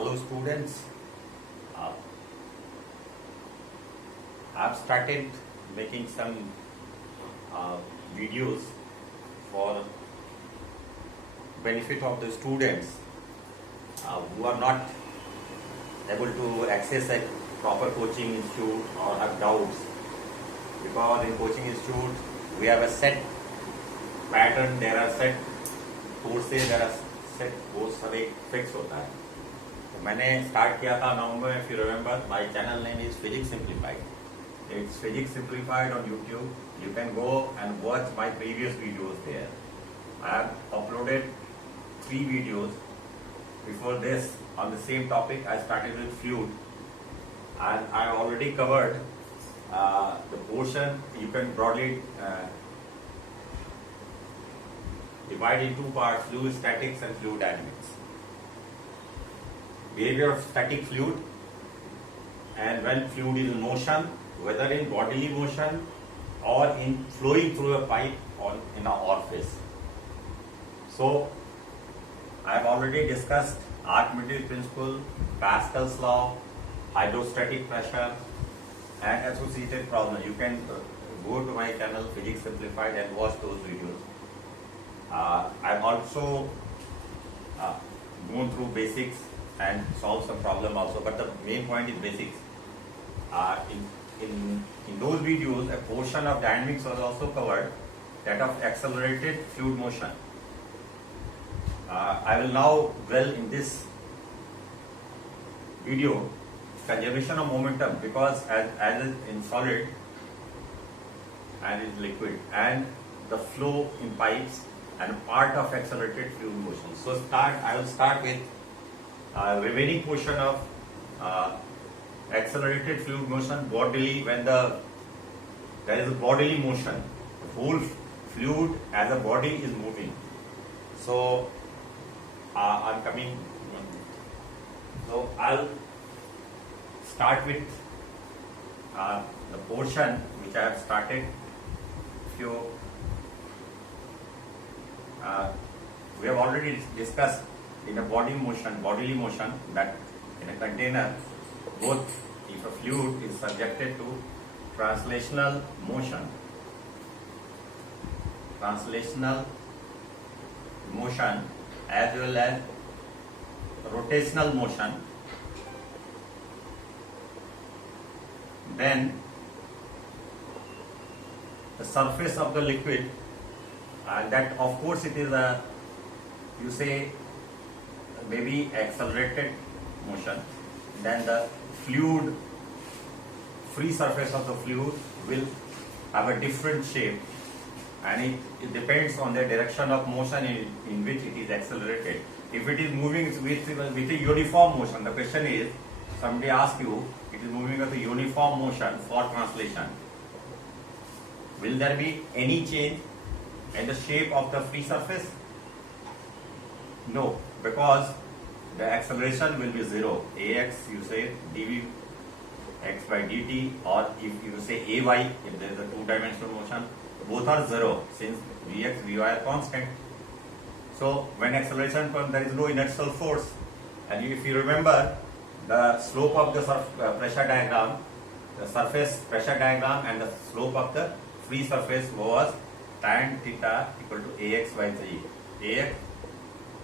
Hello students, uh, I've started making some videos for benefit of the students who are not able to access a proper coaching institute or have doubts, because in coaching institute we have a set pattern, there are set courses, there are set course, सब एक fix होता है. तो मैंने start किया था नवंबर में. If you remember, my channel name is physics simplified. It's Physics Simplified on YouTube. You can go and watch my previous videos there. I have uploaded 3 videos before this on the same topic. I started with fluid, and I already covered the portion. You can broadly divide in 2 parts: fluid statics and fluid dynamics. Behavior of static fluid, and when fluid is in motion, whether in bodily motion or in flowing through a pipe or in an orifice. So, I have already discussed Archimedes principle, Pascal's law, hydrostatic pressure, and associated problems. You can go to my channel Physics Simplified and watch those videos. I have also gone through basics and solved some problem also, but the main point is basics. In those videos, a portion of dynamics was also covered, that of accelerated fluid motion. I will now dwell in this video conservation of momentum, because as in solid and in liquid, and the flow in pipes, and part of accelerated fluid motion. So I will start with remaining portion of accelerated fluid motion bodily. When there is a bodily motion, the whole fluid as a body is moving. So I'm coming. So I'll start with the portion which I have started. We have already discussed in a bodily motion, that in a container, both if a fluid is subjected to translational motion as well as rotational motion, then the surface of the liquid, that of course it is a, you say, maybe accelerated motion, then the fluid, free surface of the fluid will have a different shape, and it depends on the direction of motion in which it is accelerated. If it is moving with a uniform motion, the question is, somebody asks you, it is moving with a uniform motion for translation, will there be any change in the shape of the free surface? No, because the acceleration will be 0. Ax, you say dv x by dt, or if you say ay, if there is a 2-dimensional motion, both are 0, since vx, vy are constant. So when acceleration comes, there is no inertial force. And if you remember the slope of the pressure diagram, the surface pressure diagram, and the slope of the free surface was tan theta equal to ax by g. Ax,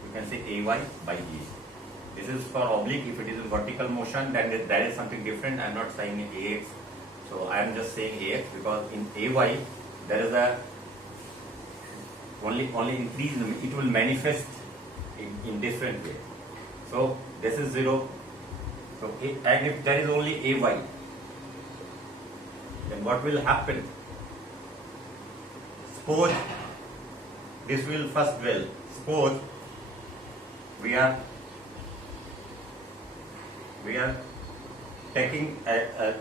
you can say ay by g. This is for oblique. If it is in vertical motion, then that is something different. I am not saying ax. So I am just saying ax, because in ay there is a only increase. It will manifest in different way. So this is 0. So and if there is only ay, then what will happen? Suppose this will first dwell. Suppose we are taking a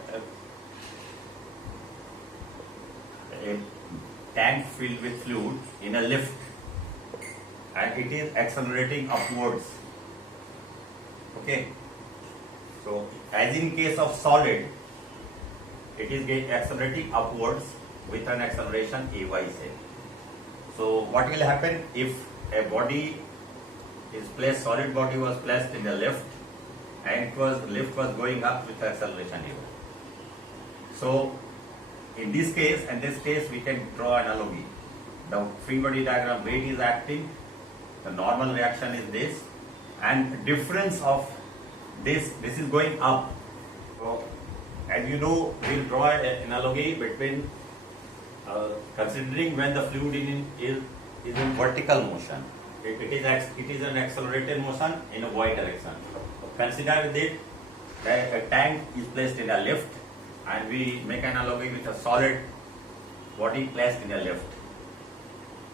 tank filled with fluid in a lift, and it is accelerating upwards. Okay. So as in case of solid, it is accelerating upwards with an acceleration ay, say. So what will happen if a body is placed, solid body was placed in the lift, and lift was going up with acceleration A1. So in this case, we can draw analogy. The free body diagram, weight is acting, the normal reaction is this, and difference of this is going up. So as you know, we'll draw an analogy between considering when the fluid is in vertical motion. It is an accelerated motion in a y direction. Consider that a tank is placed in a lift, and we make an analogy with a solid body placed in a lift.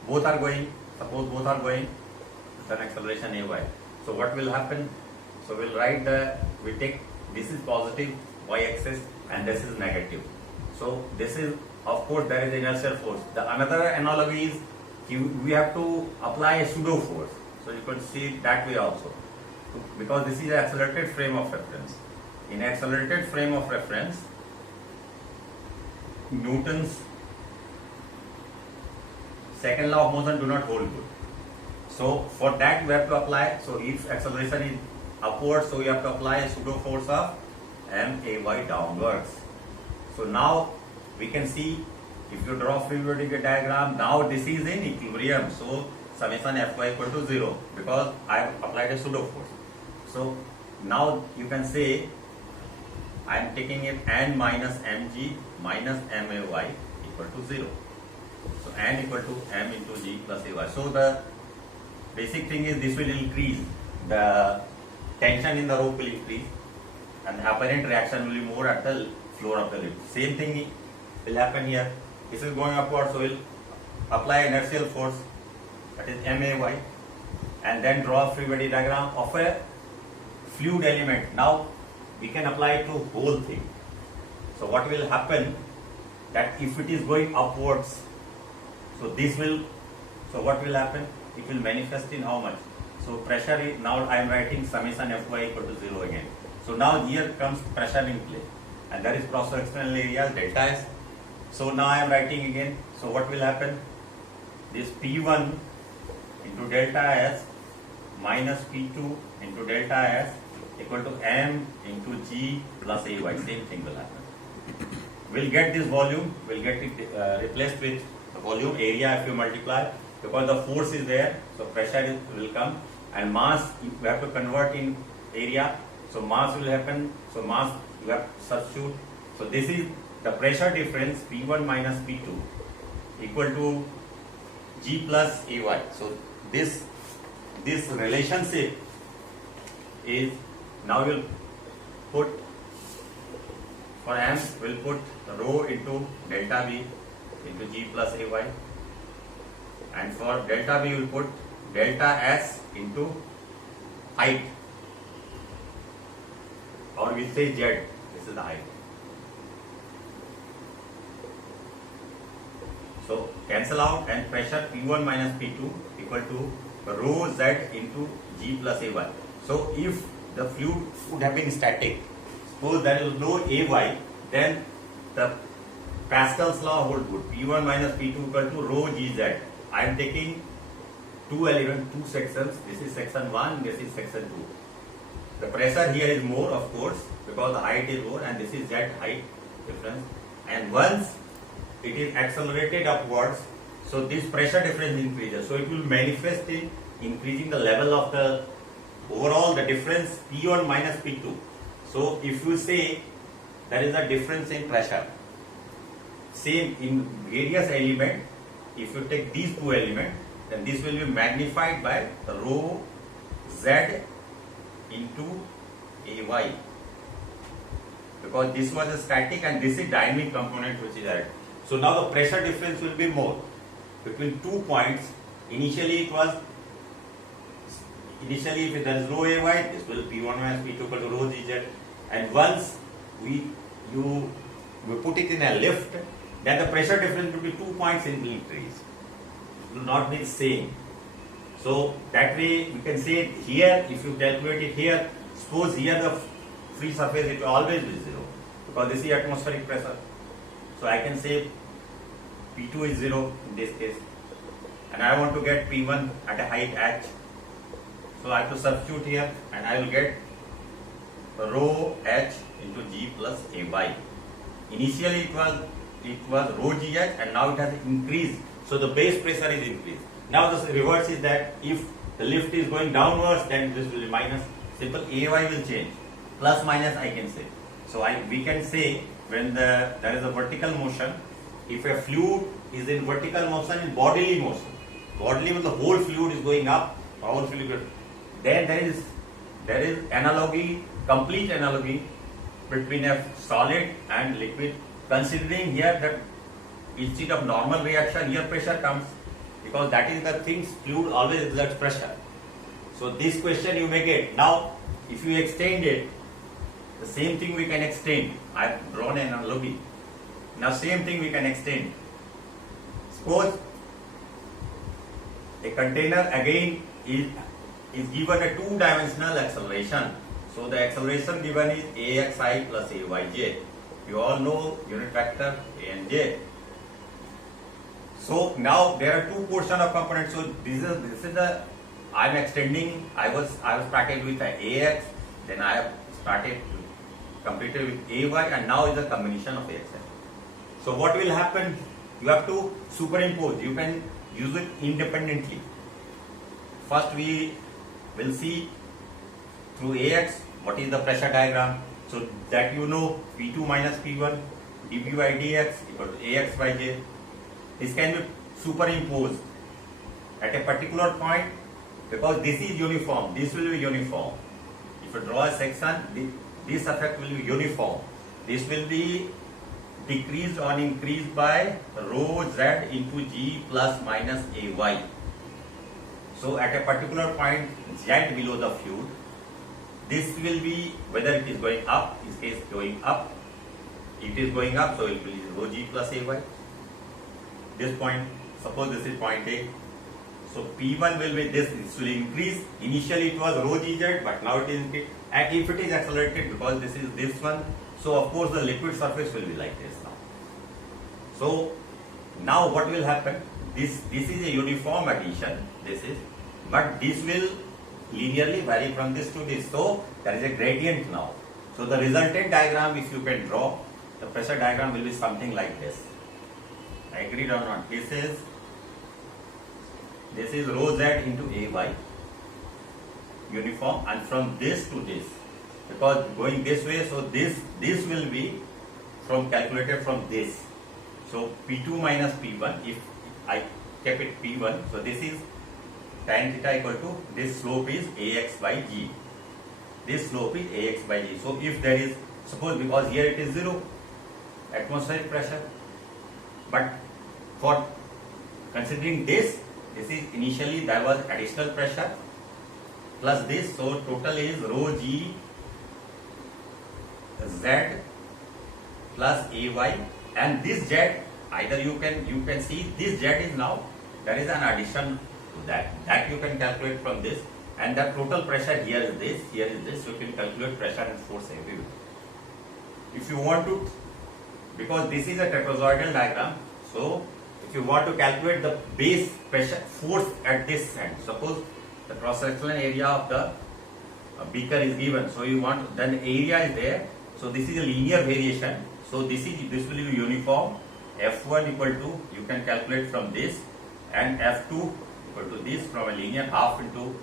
Both are going, suppose both are going with an acceleration ay. So what will happen? So we'll write we take this is positive y-axis and this is negative. So this is, of course, there is inertial force. The another analogy is we have to apply a pseudo force. So you could see it that way also, because this is an accelerated frame of reference. In accelerated frame of reference, Newton's second law of motion do not hold good. So for that we have to apply, so if acceleration is upwards, so we have to apply a pseudo force of MAY downwards. So now we can see, if you draw free body diagram, now this is in equilibrium. So summation Fy equal to 0 because I have applied a pseudo force. So now you can say I am taking it n minus mg minus may equal to 0. So n equal to m into g plus ay. So the basic thing is this will increase, the tension in the rope will increase and apparent reaction will be more at the floor of the lift. Same thing will happen here. This is going upward, so we'll apply inertial force, that is may, and then draw a free body diagram of a fluid element. Now we can apply it to whole thing. So what will happen, that if it is going upwards, so what will happen? It will manifest in how much? So pressure is, now I am writing summation Fy equal to 0 again. So now here comes pressure in play, and that is cross sectional area delta S. So now I am writing again. So what will happen? This P1 into delta S minus P2 into delta S equal to m into g plus ay. Same thing will happen. We'll get this volume, we'll get it replaced with the volume area if you multiply, because the force is there, so pressure will come, and mass we have to convert in area, so mass will happen, so mass you have to substitute. So this is the pressure difference P1 minus P2 equal to g plus ay. So this relationship is, now we'll put, for m we'll put rho into delta V into g plus ay, and for delta V we'll put delta S into height, or we say z, this is the height. So cancel out, and pressure P1 minus P2 equal to rho z into g plus ay. So if the fluid would have been static, suppose there is no ay, then the Pascal's law holds good. P1 minus P2 equal to rho gz. I am taking two elements, two sections. This is section 1, this is section 2. The pressure here is more, of course, because the height is more, and this is z height difference. And once it is accelerated upwards, so this pressure difference increases. So it will manifest in increasing the level of the overall, the difference P1 minus P2. So if you say there is a difference in pressure, same in various elements, if you take these two elements, then this will be magnified by the rho z into ay, because this was a static and this is dynamic component which is added. So now the pressure difference will be more between 2 points. Initially if there is rho ay, this will P1 minus P2 equal to rho gz, and once we put it in a lift, then the pressure difference will be 2 points in increase. It will not be the same. So that way we can say here, if you calculate it here, suppose here the free surface, it will always be 0, because this is atmospheric pressure. So I can say P2 is 0 in this case, and I want to get P1 at a height h. So I have to substitute here, and I will get rho h into g plus ay. Initially it was rho gh and now it has increased. So the base pressure is increased. Now the reverse is that if the lift is going downwards, then this will be minus. Simple ay will change. Plus minus I can say. So we can say when there is a vertical motion, if a fluid is in vertical motion, in bodily motion, bodily means the whole fluid is going up, whole fluid, then there is analogy, complete analogy between a solid and liquid. Considering here that instead of normal reaction, here pressure comes, because that is the thing, fluid always exerts pressure. So this question you may get. Now if you extend it, the same thing we can extend. I have drawn an analogy. Now same thing we can extend. Suppose a container again is given a two-dimensional acceleration. So the acceleration given is axi plus ayj. You all know unit vector a and j. So now there are two portion of components. So this is the I am extending. I was started with ax, then I have completed with ay, and now is a combination of ax. So what will happen? You have to superimpose. You can use it independently. First we will see through ax what is the pressure diagram. So that you know P2 minus P1 dP by dx equal to ax by j. This can be superimposed at a particular point because this is uniform. This will be uniform. If you draw a section, this effect will be uniform. This will be decreased or increased by rho z into g plus minus ay. So at a particular point z below the fluid, this will be whether it is going up, in this case going up, it is going up, so it will be rho g plus ay. This point, suppose this is point A, so P1 will be this will increase. Initially it was rho gz, but now it is increased. And if it is accelerated because this is this one, so of course the liquid surface will be like this now. So now what will happen? This is a uniform addition. But this will linearly vary from this to this. So there is a gradient now. So the resultant diagram, if you can draw, the pressure diagram will be something like this. Agreed or not? This is rho z into ay, uniform, and from this to this, because going this way, so this will be calculated from this. So P2 minus P1, if I kept it P1, so this is tan theta equal to, this slope is ax by g. This slope is ax by g. So if there is, suppose because here it is 0 atmospheric pressure, but for considering this is initially there was additional pressure plus this, so total is rho g z plus ay, and this z either you can see this z is now there is an addition to that you can calculate from this, and the total pressure here is this, so you can calculate pressure and force everywhere. If you want to, because this is a trapezoidal diagram, so if you want to calculate the base pressure force at this end, suppose the cross-sectional area of the beaker is given, so you want, then area is there, so this is a linear variation, so this will be uniform. F1 equal to, you can calculate from this, and F2 equal to this from a linear half into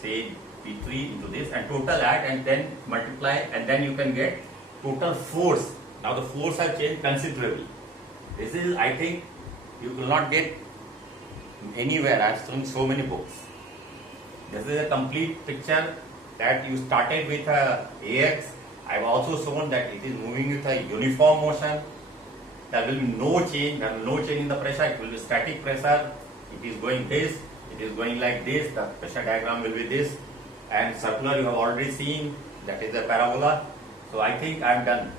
say P3 into this, and total add and then multiply, and then you can get total force. Now the force has changed considerably. This is, I think, you will not get anywhere. I have seen so many books. This is a complete picture that you started with AX. I have also shown that it is moving with a uniform motion. There will be no change. There will be no change in the pressure. It will be static pressure. It is going this. It is going like this. The pressure diagram will be this. And circular you have already seen. That is a parabola. So I think I am done.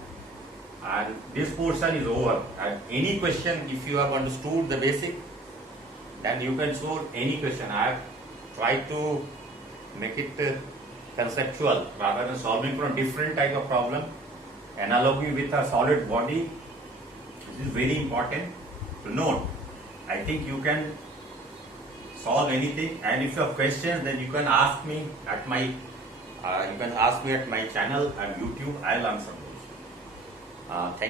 And this portion is over. And any question, if you have understood the basic, then you can solve any question. I have tried to make it conceptual rather than solving from different type of problem. Analogy with a solid body, this is very important to note. I think you can solve anything, and if you have questions, then you can ask me at my You can ask me at my channel and YouTube. I'll answer those. Thank